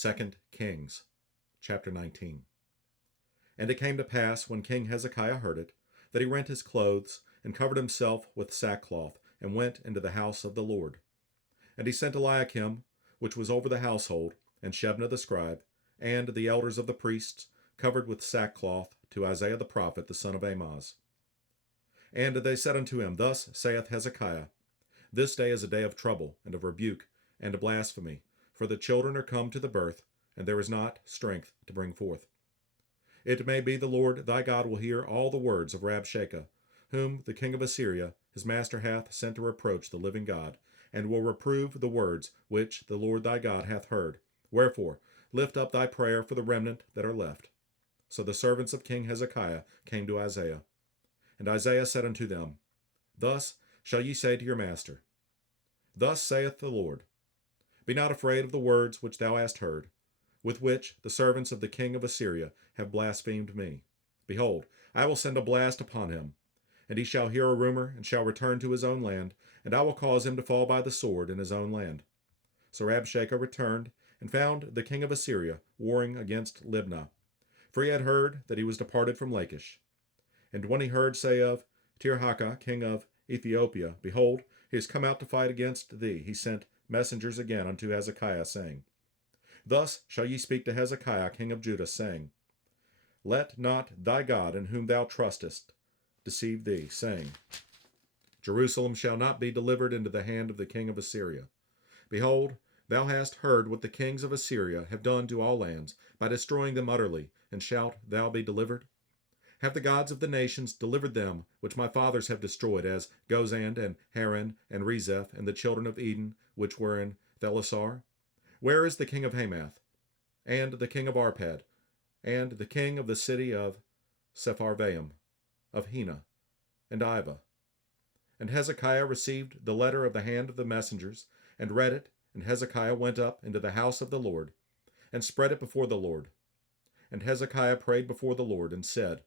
2 Kings, chapter 19. And it came to pass, when King Hezekiah heard it, that he rent his clothes, and covered himself with sackcloth, and went into the house of the Lord. And he sent Eliakim, which was over the household, and Shebna the scribe, and the elders of the priests, covered with sackcloth, to Isaiah the prophet, the son of Amoz. And they said unto him, Thus saith Hezekiah, This day is a day of trouble, and of rebuke, and of blasphemy, for the children are come to the birth, and there is not strength to bring forth. It may be the Lord thy God will hear all the words of Rabshakeh, whom the king of Assyria, his master, hath sent to reproach the living God, and will reprove the words which the Lord thy God hath heard. Wherefore, lift up thy prayer for the remnant that are left. So the servants of King Hezekiah came to Isaiah. And Isaiah said unto them, Thus shall ye say to your master, Thus saith the Lord, Be not afraid of the words which thou hast heard, with which the servants of the king of Assyria have blasphemed me. Behold, I will send a blast upon him, and he shall hear a rumor, and shall return to his own land, and I will cause him to fall by the sword in his own land. So Rabshakeh returned, and found the king of Assyria warring against Libnah, for he had heard that he was departed from Lachish. And when he heard say of Tirhakah, king of Ethiopia, Behold, he is come out to fight against thee, he sent messengers again unto Hezekiah, saying, Thus shall ye speak to Hezekiah, king of Judah, saying, Let not thy God, in whom thou trustest, deceive thee, saying, Jerusalem shall not be delivered into the hand of the king of Assyria. Behold, thou hast heard what the kings of Assyria have done to all lands, by destroying them utterly, and shalt thou be delivered? Have the gods of the nations delivered them which my fathers have destroyed, as Gozan and Haran and Rezeph and the children of Eden, which were in Thelasar? Where is the king of Hamath, and the king of Arpad, and the king of the city of Sepharvaim, of Hena, and Iva? And Hezekiah received the letter of the hand of the messengers, and read it, and Hezekiah went up into the house of the Lord, and spread it before the Lord. And Hezekiah prayed before the Lord, and said,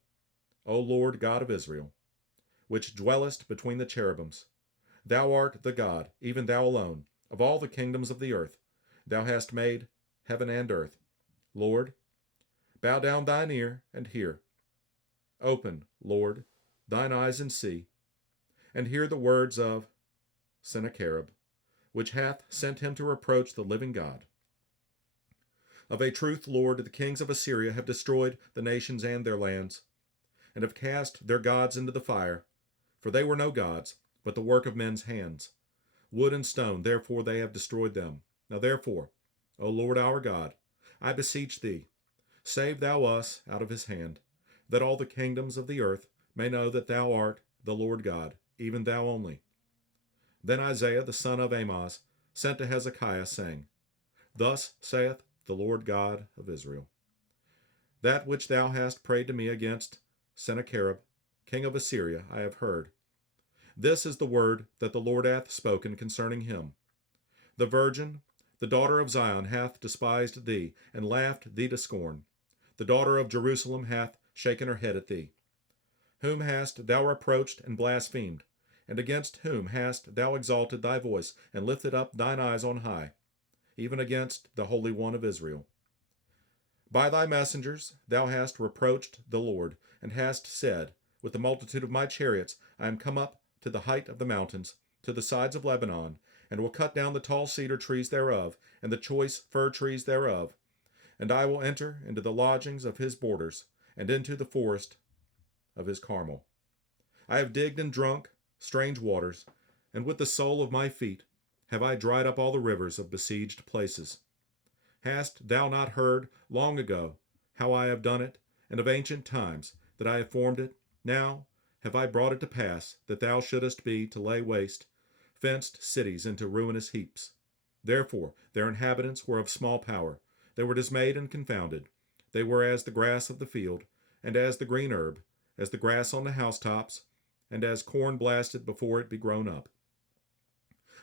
O Lord God of Israel, which dwellest between the cherubims, thou art the God, even thou alone, of all the kingdoms of the earth. Thou hast made heaven and earth. Lord, bow down thine ear and hear. Open, Lord, thine eyes and see, and hear the words of Sennacherib, which hath sent him to reproach the living God. Of a truth, Lord, the kings of Assyria have destroyed the nations and their lands, and have cast their gods into the fire, for they were no gods, but the work of men's hands. Wood and stone, therefore they have destroyed them. Now therefore, O Lord our God, I beseech thee, save thou us out of his hand, that all the kingdoms of the earth may know that thou art the Lord God, even thou only. Then Isaiah the son of Amoz sent to Hezekiah, saying, Thus saith the Lord God of Israel, That which thou hast prayed to me against Sennacherib, king of Assyria, I have heard. This is the word that the Lord hath spoken concerning him. The virgin, the daughter of Zion, hath despised thee, and laughed thee to scorn. The daughter of Jerusalem hath shaken her head at thee. Whom hast thou reproached and blasphemed? And against whom hast thou exalted thy voice, and lifted up thine eyes on high? Even against the Holy One of Israel. By thy messengers thou hast reproached the Lord, and hast said, With the multitude of my chariots I am come up to the height of the mountains, to the sides of Lebanon, and will cut down the tall cedar trees thereof, and the choice fir trees thereof. And I will enter into the lodgings of his borders, and into the forest of his Carmel. I have digged and drunk strange waters, and with the sole of my feet have I dried up all the rivers of besieged places. Hast thou not heard long ago how I have done it, and of ancient times that I have formed it? Now have I brought it to pass that thou shouldest be to lay waste fenced cities into ruinous heaps. Therefore their inhabitants were of small power. They were dismayed and confounded. They were as the grass of the field, and as the green herb, as the grass on the housetops, and as corn blasted before it be grown up.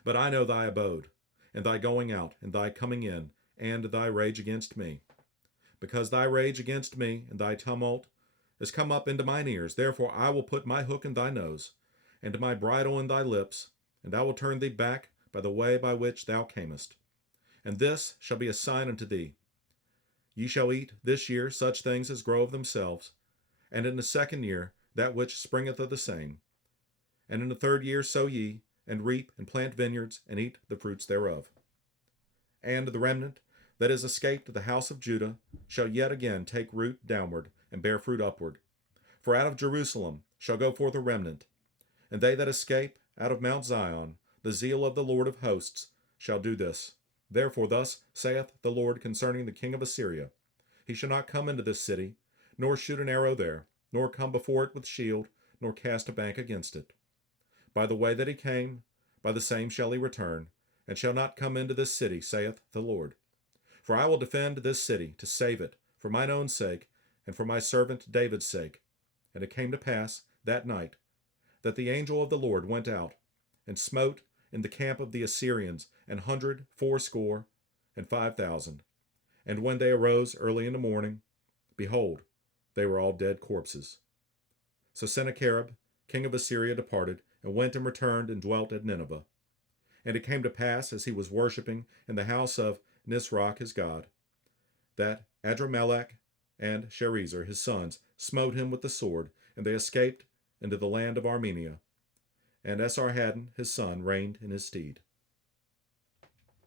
But I know thy abode, and thy going out, and thy coming in, and thy rage against me. Because thy rage against me, and thy tumult, is come up into mine ears, therefore I will put my hook in thy nose, and my bridle in thy lips, and I will turn thee back by the way by which thou camest. And this shall be a sign unto thee, Ye shall eat this year such things as grow of themselves, and in the second year that which springeth of the same. And in the third year sow ye, and reap, and plant vineyards, and eat the fruits thereof. And the remnant that is escaped of the house of Judah shall yet again take root downward, and bear fruit upward. For out of Jerusalem shall go forth a remnant, and they that escape out of Mount Zion, the zeal of the Lord of hosts shall do this. Therefore thus saith the Lord concerning the king of Assyria, He shall not come into this city, nor shoot an arrow there, nor come before it with shield, nor cast a bank against it. By the way that he came, by the same shall he return, and shall not come into this city, saith the Lord. For I will defend this city, to save it, for mine own sake, and for my servant David's sake. And it came to pass that night, that the angel of the Lord went out, and smote in the camp of the Assyrians 184,500. And when they arose early in the morning, behold, they were all dead corpses. So Sennacherib, king of Assyria, departed, and went and returned and dwelt at Nineveh. And it came to pass, as he was worshipping in the house of Nisroch his god, that Adrammelech and Sharezer his sons smote him with the sword, and they escaped into the land of Armenia. And Esarhaddon his son reigned in his stead.